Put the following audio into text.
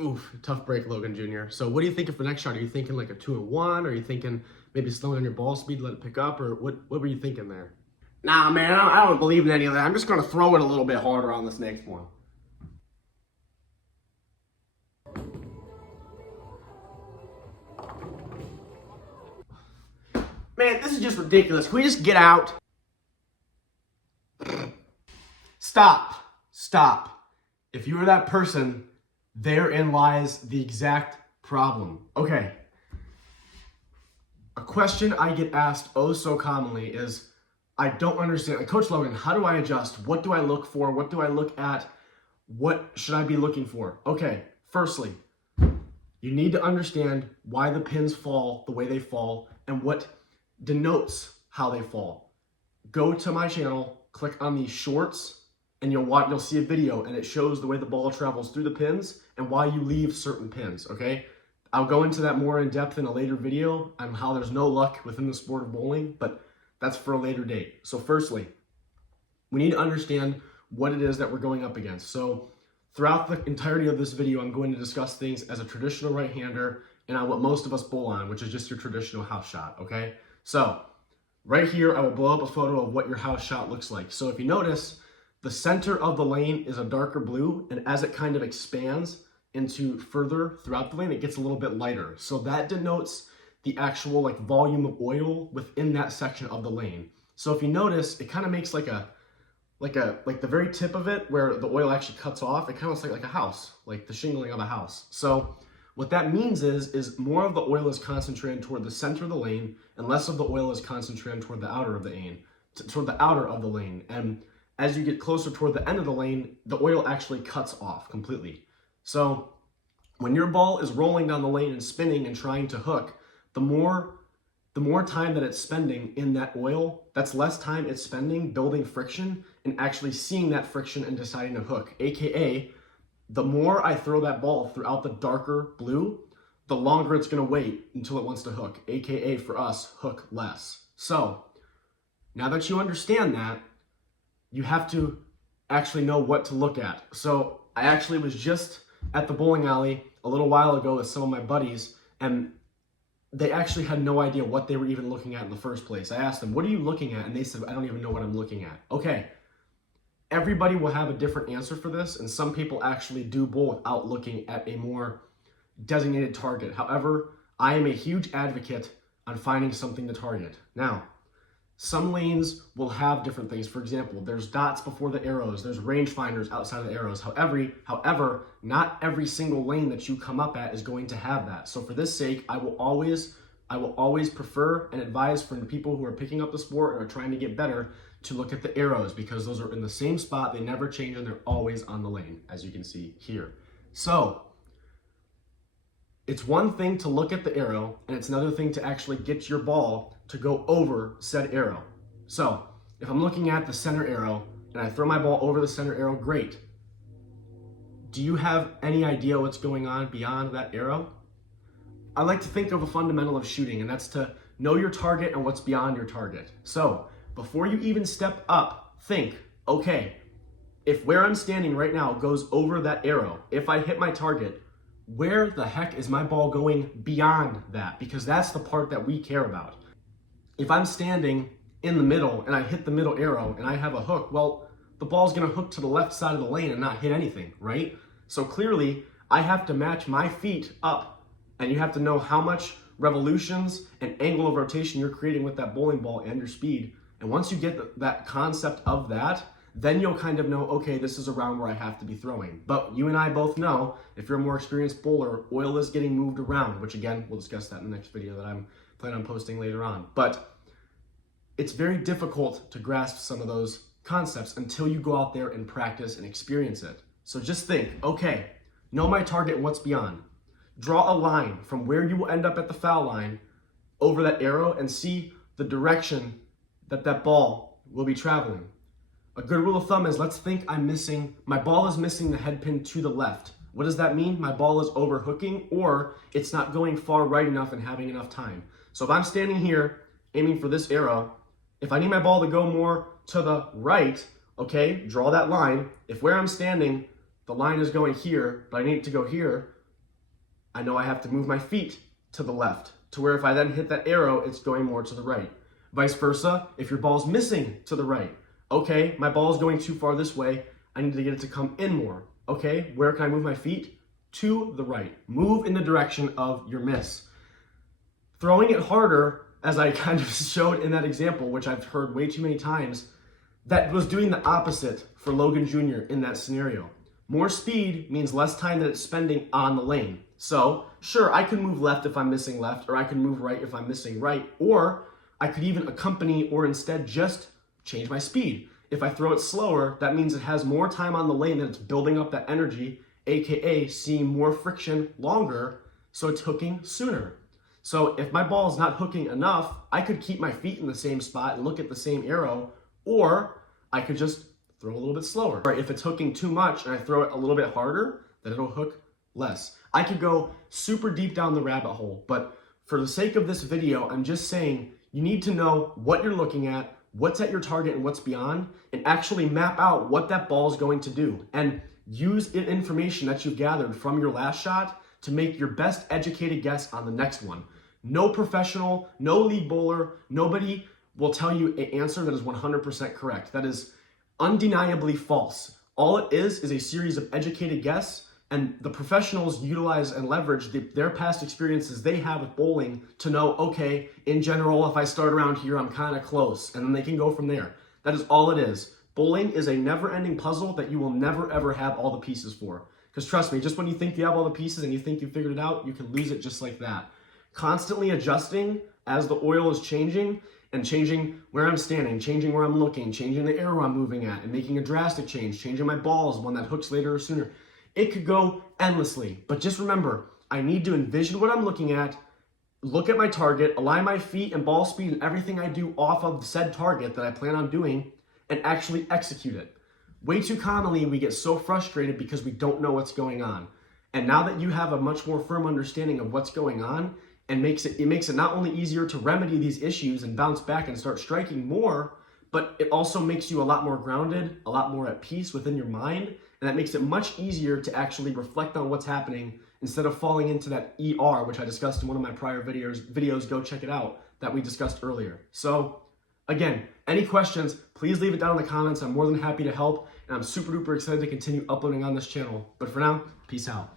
Oof, tough break, Logan Jr. So what are you thinking for next shot? Are you thinking like a 2-1? Or are you thinking maybe slowing on your ball speed, let it pick up? Or what were you thinking there? Nah, man, I don't believe in any of that. I'm just going to throw it a little bit harder on this next one. Man, this is just ridiculous. Can we just get out? Stop. Stop. If you are that person, therein lies the exact problem. Okay. A question I get asked oh so commonly is, I don't understand. Like, Coach Logan, how do I adjust? What do I look for? What do I look at? What should I be looking for? Okay, firstly, you need to understand why the pins fall the way they fall and what denotes how they fall. Go to my channel, click on the shorts, and you'll see a video, and it shows the way the ball travels through the pins and why you leave certain pins, okay? I'll go into that more in depth in a later video on how there's no luck within the sport of bowling, but that's for a later date. So firstly, we need to understand what it is that we're going up against. So throughout the entirety of this video, I'm going to discuss things as a traditional right-hander and on what most of us bowl on, which is just your traditional house shot, okay? So right here, I will blow up a photo of what your house shot looks like. So if you notice, the center of the lane is a darker blue, and as it kind of expands into further throughout the lane, it gets a little bit lighter. So that denotes the actual like volume of oil within that section of the lane. So if you notice, it kind of makes like the very tip of it where the oil actually cuts off, it kind of looks like a house, like the shingling of a house. So what that means is more of the oil is concentrated toward the center of the lane and less of the oil is concentrated toward the outer of the lane. And as you get closer toward the end of the lane, the oil actually cuts off completely. So when your ball is rolling down the lane and spinning and trying to hook, the more time that it's spending in that oil, that's less time it's spending building friction and actually seeing that friction and deciding to hook. AKA, the more I throw that ball throughout the darker blue, the longer it's going to wait until it wants to hook. AKA, for us, hook less. So now that you understand that, you have to actually know what to look at. So I actually was just at the bowling alley a little while ago with some of my buddies, and they actually had no idea what they were even looking at in the first place. I asked them, what are you looking at? And they said, I don't even know what I'm looking at. Okay, everybody will have a different answer for this, and some people actually do bowl without looking at a more designated target. However, I am a huge advocate on finding something to target. Now, some lanes will have different things. For example, there's dots before the arrows. There's rangefinders outside of the arrows. However, not every single lane that you come up at is going to have that. So for this sake, I will always prefer and advise for the people who are picking up the sport and are trying to get better to look at the arrows, because those are in the same spot. They never change and they're always on the lane, as you can see here. So it's one thing to look at the arrow, and it's another thing to actually get your ball to go over said arrow. So if I'm looking at the center arrow and I throw my ball over the center arrow, great. Do you have any idea what's going on beyond that arrow? I like to think of a fundamental of shooting, and that's to know your target and what's beyond your target. So before you even step up, think, okay, if where I'm standing right now goes over that arrow, if I hit my target, where the heck is my ball going beyond that? Because that's the part that we care about. If I'm standing in the middle and I hit the middle arrow and I have a hook, well, the ball's gonna hook to the left side of the lane and not hit anything, right? So clearly, I have to match my feet up, and you have to know how much revolutions and angle of rotation you're creating with that bowling ball and your speed. And once you get that concept of that, then you'll kind of know, okay, this is around where I have to be throwing. But you and I both know, if you're a more experienced bowler, oil is getting moved around, which again, we'll discuss that in the next video that I'm planning on posting later on. But it's very difficult to grasp some of those concepts until you go out there and practice and experience it. So just think, okay, know my target and what's beyond. Draw a line from where you will end up at the foul line over that arrow and see the direction that that ball will be traveling. A good rule of thumb is, let's think my ball is missing the head pin to the left. What does that mean? My ball is overhooking, or it's not going far right enough and having enough time. So if I'm standing here aiming for this arrow, if I need my ball to go more to the right, okay, draw that line. If where I'm standing, the line is going here, but I need it to go here, I know I have to move my feet to the left, to where if I then hit that arrow, it's going more to the right. Vice versa, if your ball's missing to the right, okay, my ball is going too far this way, I need to get it to come in more. Okay, where can I move my feet? To the right. Move in the direction of your miss. Throwing it harder, as I kind of showed in that example, which I've heard way too many times, that was doing the opposite for Logan Jr. in that scenario. More speed means less time that it's spending on the lane. So, sure, I could move left if I'm missing left, or I can move right if I'm missing right, or I could even accompany or instead just change my speed. If I throw it slower, that means it has more time on the lane, that it's building up that energy, aka seeing more friction longer, so it's hooking sooner. So if my ball is not hooking enough, I could keep my feet in the same spot and look at the same arrow, or I could just throw a little bit slower. Or if it's hooking too much and I throw it a little bit harder, then it'll hook less. I could go super deep down the rabbit hole, but for the sake of this video, I'm just saying you need to know what you're looking at, what's at your target and what's beyond, and actually map out what that ball is going to do. And use the information that you've gathered from your last shot to make your best educated guess on the next one. No professional, no league bowler, nobody will tell you an answer that is 100% correct. That is undeniably false. All it is a series of educated guess, and the professionals utilize and leverage their past experiences they have with bowling to know, okay, in general, if I start around here, I'm kind of close, and then they can go from there. That is all it is. Bowling is a never-ending puzzle that you will never, ever have all the pieces for. Because trust me, just when you think you have all the pieces and you think you figured it out, you can lose it just like that. Constantly adjusting as the oil is changing, and changing where I'm standing, changing where I'm looking, changing the arrow I'm moving at, and making a drastic change, changing my balls, one that hooks later or sooner. It could go endlessly, but just remember, I need to envision what I'm looking at, look at my target, align my feet and ball speed and everything I do off of said target that I plan on doing, and actually execute it. Way too commonly, we get so frustrated because we don't know what's going on. And now that you have a much more firm understanding of what's going on, and it makes it not only easier to remedy these issues and bounce back and start striking more, but it also makes you a lot more grounded, a lot more at peace within your mind, and that makes it much easier to actually reflect on what's happening instead of falling into that ER, which I discussed in one of my prior videos, go check it out, that we discussed earlier. So again, any questions, please leave it down in the comments. I'm more than happy to help, and I'm super duper excited to continue uploading on this channel. But for now, peace out.